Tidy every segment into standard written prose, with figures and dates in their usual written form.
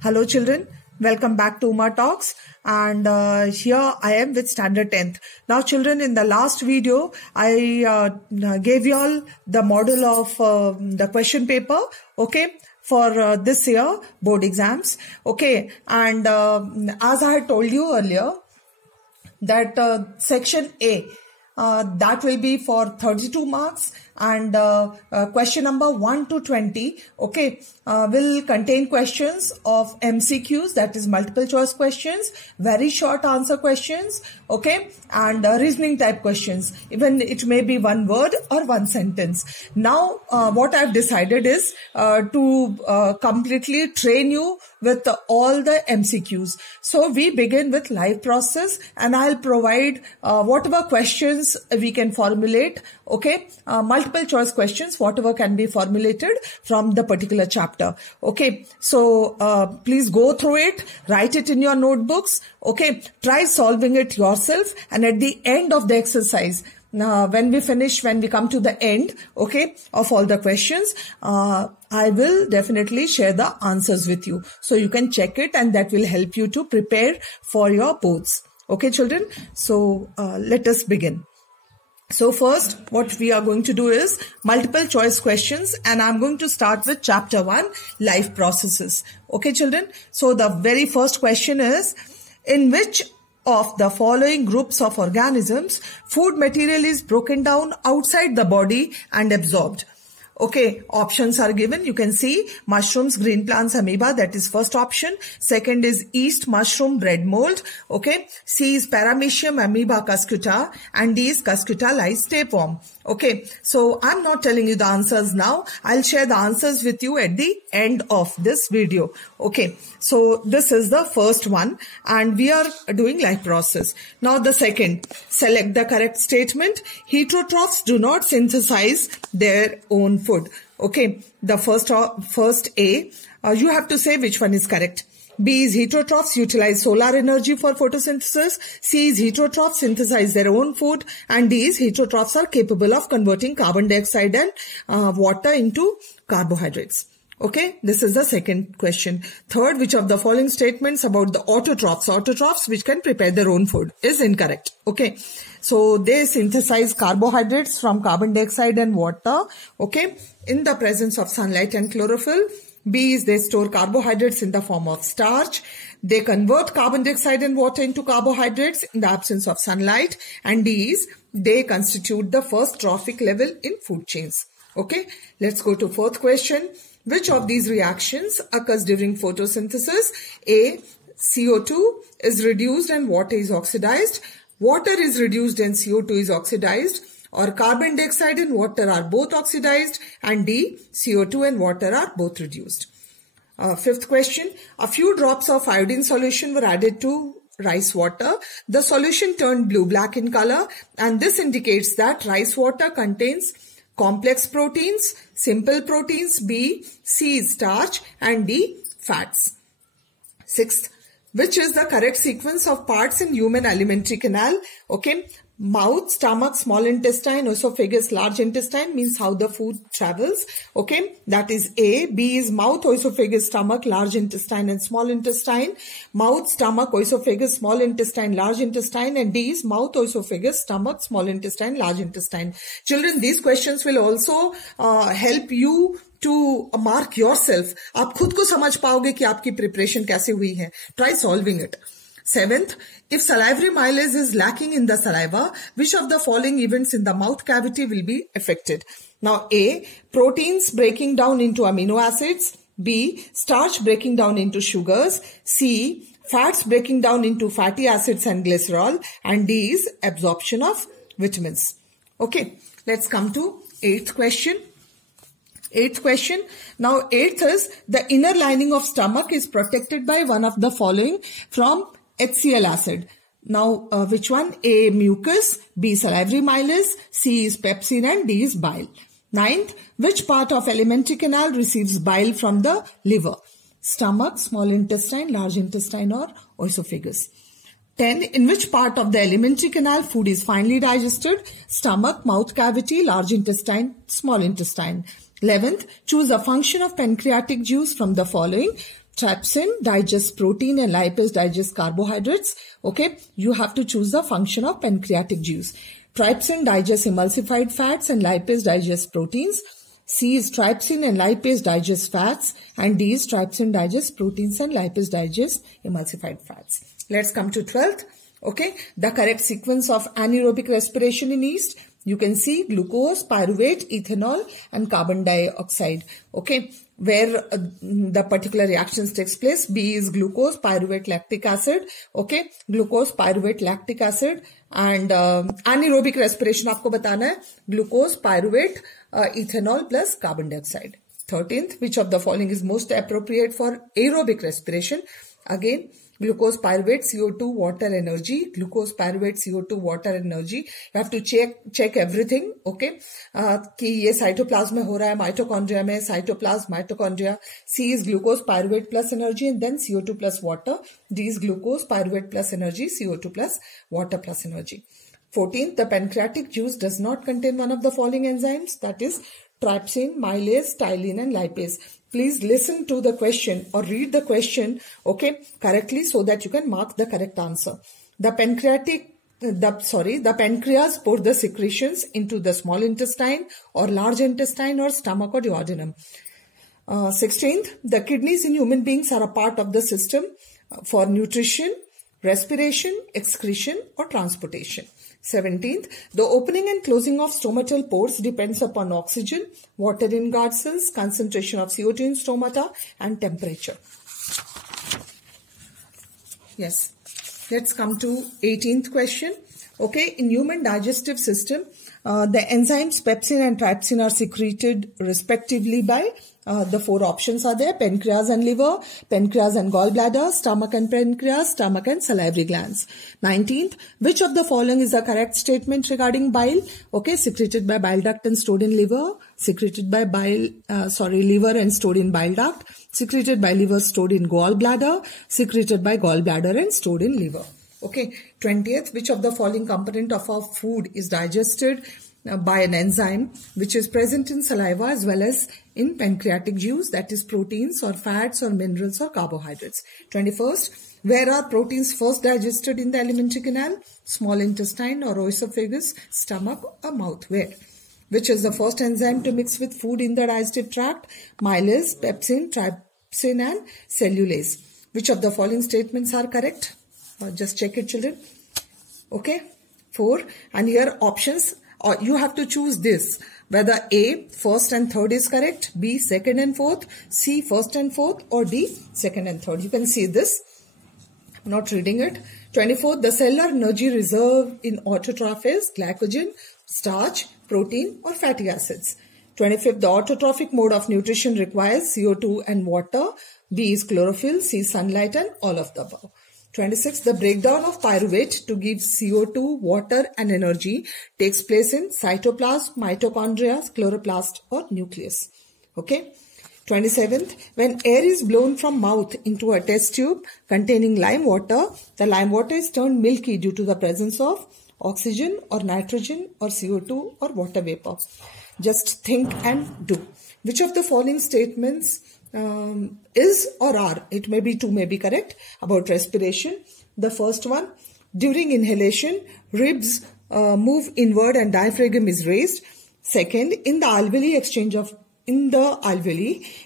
Hello children, welcome back to Uma Talks, and here I am with standard 10th. Now children, in the last video I gave you all the model of the question paper, okay, for this year board exams, okay, and as I had told you earlier that section A that will be for 32 marks, and question number 1 to 20, okay, will contain questions of MCQs, that is multiple choice questions, very short answer questions, okay, and reasoning type questions. Even it may be one word or one sentence. Now what I've decided is to completely train you with all the MCQs. So we begin with live process, and I'll provide whatever questions we can formulate, okay, multiple choice questions, whatever can be formulated from the particular chapter, okay. So please go through it, write it in your notebooks, okay, try solving it yourself, and at the end of the exercise, when we come to the end, okay, of all the questions, I will definitely share the answers with you, so you can check it, and that will help you to prepare for your boards. Okay children, so let us begin. So first what we are going to do is multiple choice questions, and I'm going to start with chapter 1, life processes. Okay children, so the very first question is, in which of the following groups of organisms food material is broken down outside the body and absorbed? Okay, options are given. You can see mushrooms, green plants, amoeba, that is first option. Second is yeast, mushroom, bread mold. Okay, C is paramecium, amoeba, cuscuta, and D is cuscuta lice tapeworm. Okay, so I'm not telling you the answers now. I'll share the answers with you at the end of this video. Okay, so this is the first one, and we are doing life process. Now the second, select the correct statement. Heterotrophs do not synthesize their own food. Okay, the first A, you have to say which one is correct. B is heterotrophs utilize solar energy for photosynthesis. C is heterotrophs synthesize their own food. And D is heterotrophs are capable of converting carbon dioxide and water into carbohydrates. Okay, this is the second question. Third, which of the following statements about the autotrophs which can prepare their own food is incorrect? Okay, so they synthesize carbohydrates from carbon dioxide and water, okay, in the presence of sunlight and chlorophyll. B is they store carbohydrates in the form of starch. They convert carbon dioxide and water into carbohydrates in the absence of sunlight. And D is they constitute the first trophic level in food chains. Okay, let's go to fourth question. Which of these reactions occurs during photosynthesis? A, CO2 is reduced and water is oxidized. Water is reduced and CO2 is oxidized. Or carbon dioxide and water are both oxidized. And D, CO2 and water are both reduced. Fifth question, a few drops of iodine solution were added to rice water. The solution turned blue-black in color, and this indicates that rice water contains complex proteins, simple proteins, B, C is starch, and D, fats. Sixth, which is the correct sequence of parts in human alimentary canal? Okay, mouth, stomach, small intestine, esophagus, large intestine means how the food travels. Okay, that is A. B is mouth, esophagus, stomach, large intestine and small intestine. Mouth, stomach, esophagus, small intestine, large intestine, and D is mouth, esophagus, stomach, small intestine, large intestine. Children, these questions will also help you to mark yourself. आप खुद को समझ पाओगे कि आपकी preparation कैसे हुई है. Try solving it. Seventh, if salivary amylase is lacking in the saliva, which of the following events in the mouth cavity will be affected? Now A, proteins breaking down into amino acids. B, starch breaking down into sugars. C, fats breaking down into fatty acids and glycerol. And D is absorption of vitamins. Okay, let's come to eighth question. Eighth question. Now eighth is, the inner lining of stomach is protected by one of the following from HCl acid. Now, which one? A, mucus, B, salivary amylase, C is pepsin, and D is bile. Ninth, which part of alimentary canal receives bile from the liver? Stomach, small intestine, large intestine, or esophagus. 10, in which part of the alimentary canal food is finely digested? Stomach, mouth cavity, large intestine, small intestine. 11th, choose a function of pancreatic juice from the following. Trypsin digests protein and lipase digests carbohydrates. Okay, you have to choose the function of pancreatic juice. Trypsin digests emulsified fats and lipase digests proteins. C is trypsin and lipase digest fats, and D is trypsin digests proteins and lipase digest emulsified fats. Let's come to 12th. Okay, the correct sequence of anaerobic respiration in yeast. You can see glucose, pyruvate, ethanol, and carbon dioxide. Okay, where the particular reactions takes place. B is glucose, pyruvate, lactic acid. Okay, glucose, pyruvate, lactic acid, and anaerobic respiration आपको बताना है glucose, pyruvate, ethanol plus carbon dioxide. 13th, which of the following is most appropriate for aerobic respiration? Again, glucose, pyruvate, CO2, water, energy. Glucose, pyruvate, CO2, water, energy. You have to check everything. Okay, कि ये cytoplasm में हो रहा है, mitochondria में, cytoplasm, mitochondria. C is glucose, pyruvate plus energy, and then CO2 plus water. D is glucose, pyruvate plus energy, CO2 plus water plus energy. 14th, the pancreatic juice does not contain one of the following enzymes, that is trypsin, milase, ptyalin, and lipase. Please listen to the question or read the question, okay, correctly, so that you can mark the correct answer. The pancreas pour the secretions into the small intestine or large intestine or stomach or duodenum. 16th, the kidneys in human beings are a part of the system for nutrition, respiration, excretion, or transportation. 17th, the opening and closing of stomatal pores depends upon oxygen, water in guard cells, concentration of CO2 in stomata, and temperature. Yes. Let's come to 18th question. Okay, in human digestive system, the enzymes pepsin and trypsin are secreted respectively by the four options are there: pancreas and liver, pancreas and gallbladder, stomach and pancreas, stomach and salivary glands. 19th, which of the following is the correct statement regarding bile? Okay, secreted by bile duct and stored in liver, secreted by liver and stored in bile duct, secreted by liver, stored in gallbladder, secreted by gallbladder and stored in liver. Okay, 20th, which of the following component of our food is digested by an enzyme which is present in saliva as well as in pancreatic juice, that is proteins or fats or minerals or carbohydrates. 21st, where are proteins first digested in the alimentary canal? Small intestine or esophagus, stomach or mouth. Where? Which is the first enzyme to mix with food in the digestive tract? Milase, pepsin, trypsin and cellulase. Which of the following statements are correct? Just check it, children. Okay, 4. And here options, or you have to choose this, whether A, first and third is correct, B, second and fourth, C, first and fourth, or D, second and third. You can see this. I'm not reading it. 24th, the cellular energy reserve in autotroph is glycogen, starch, protein, or fatty acids. 25th, the autotrophic mode of nutrition requires CO2 and water. B is chlorophyll, C, sunlight, and all of the above. 26. The breakdown of pyruvate to give CO2, water and energy takes place in cytoplasm, mitochondria, chloroplast or nucleus. Okay. 27th. When air is blown from mouth into a test tube containing lime water, the lime water is turned milky due to the presence of oxygen or nitrogen or CO2 or water vapor. Just think and do. Which of the following statements is or are, it may be two, may be correct, about respiration? The first one, during inhalation, ribs move inward and diaphragm is raised. Second, in the alveoli,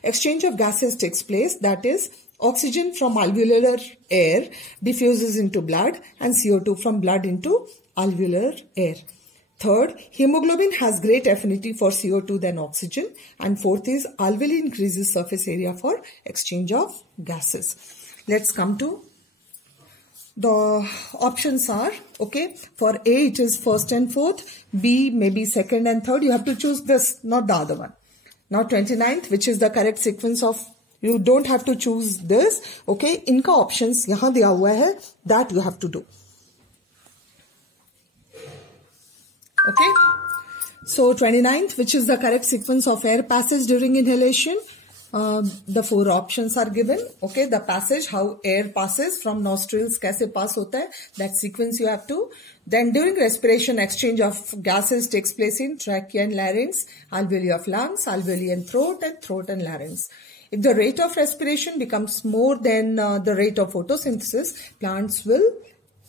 exchange of gases takes place, that is, oxygen from alveolar air diffuses into blood and CO2 from blood into alveolar air. Third, hemoglobin has great affinity for CO2 than oxygen. And fourth is alveoli increases surface area for exchange of gases. Let's come to the options are, okay, for A it is first and fourth, B maybe second and third. You have to choose this, not the other one. Now 29th, which is the correct sequence of, you don't have to choose this, okay, इनका options यहाँ दिया हुआ है, that you have to do. Okay, so 29th, which is the correct sequence of air passage during inhalation? The four options are given. Okay, the passage, how air passes from nostrils, कैसे pass होता है, that sequence you have to. Then during respiration, exchange of gases takes place in trachea and larynx, alveoli of lungs, alveoli and throat and larynx. If the rate of respiration becomes more than the rate of photosynthesis, plants will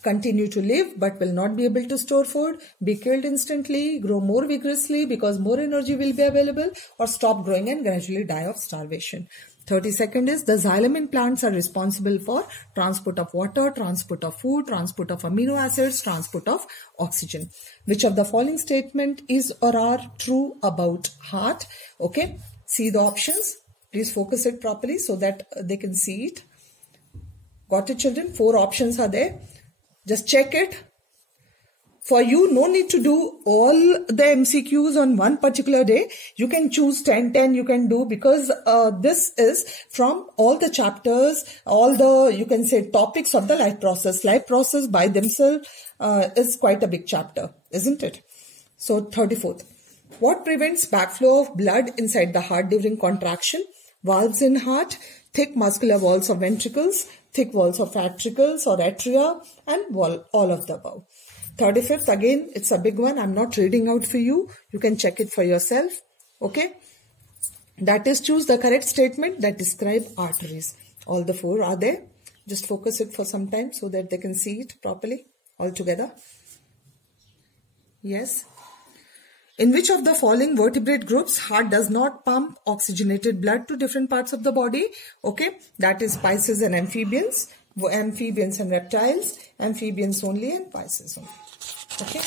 continue to live but will not be able to store food, be killed instantly, grow more vigorously because more energy will be available, or stop growing and gradually die of starvation. 32nd is the xylem in plants are responsible for transport of water, transport of food, transport of amino acids, transport of oxygen. Which of the following statement is or are true about heart? Okay, see the options. Please focus it properly so that they can see it. Got it, children? 4 options are there. Just check it. For you, no need to do all the MCQs on one particular day. You can choose 10 you can do, because this is from all the chapters, all the, you can say, topics of the life process. Life process by themselves is quite a big chapter, isn't it? So 34th. What prevents backflow of blood inside the heart during contraction? Valves in heart, thick muscular walls of ventricles, thick walls of ventricles or atria, and all of the above. 35th, again, it's a big one. I'm not reading out for you. You can check it for yourself. Okay. That is, choose the correct statement that describe arteries. All the 4 are there. Just focus it for some time so that they can see it properly all together. Yes. In which of the following vertebrate groups heart does not pump oxygenated blood to different parts of the body? Okay. That is Pisces and amphibians. Amphibians and reptiles. Amphibians only and Pisces only. Okay,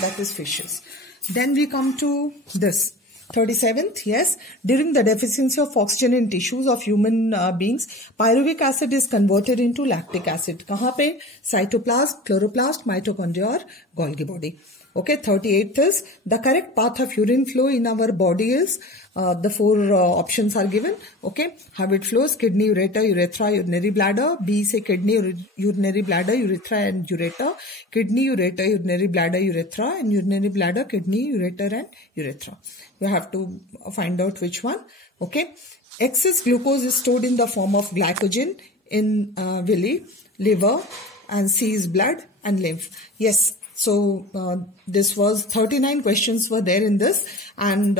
that is fishes. Then we come to this 37th. Yes, during the deficiency of oxygen in tissues of human beings, pyruvic acid is converted into lactic acid. Kahan pe? Cytoplasm, chloroplast, mitochondria or Golgi body. Okay, 38th is the correct path of urine flow in our body is, the 4 options are given. Okay, how it flows: kidney, ureter, urethra, urinary bladder. B say kidney, urinary bladder, urethra and ureter. Kidney, ureter, urinary bladder, urethra, and urinary bladder, kidney, ureter and urethra. You have to find out which one. Okay, excess glucose is stored in the form of glycogen in villi, liver, and C is blood and lymph. Yes. So this was 39 questions were there in this, and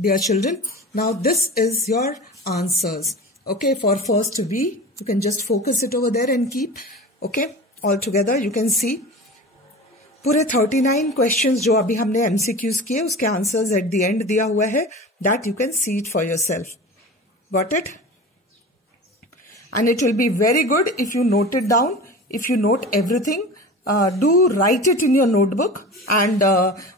dear children, now this is your answers. Okay, for first B, you can just focus it over there and keep. Okay, all together you can see पूरे 39 questions जो अभी हमने MCQs किए उसके answers at the end दिया हुआ है, that you can see it for yourself. Got it? And it will be very good if you note it down, if you note everything. Do write it in your notebook, and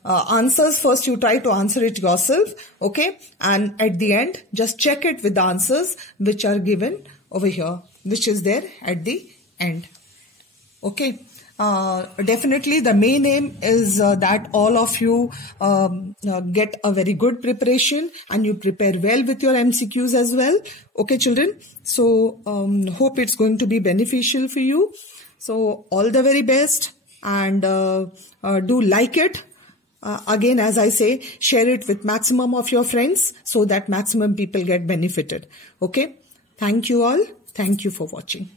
answers first you try to answer it yourself. Okay, and at the end just check it with the answers which are given over here, which is there at the end. Okay, definitely the main aim is that all of you get a very good preparation and you prepare well with your MCQs as well. Okay, children, so hope it's going to be beneficial for you. So all the very best, and do like it. Again, as I say, share it with maximum of your friends so that maximum people get benefited. Okay. Thank you all. Thank you for watching.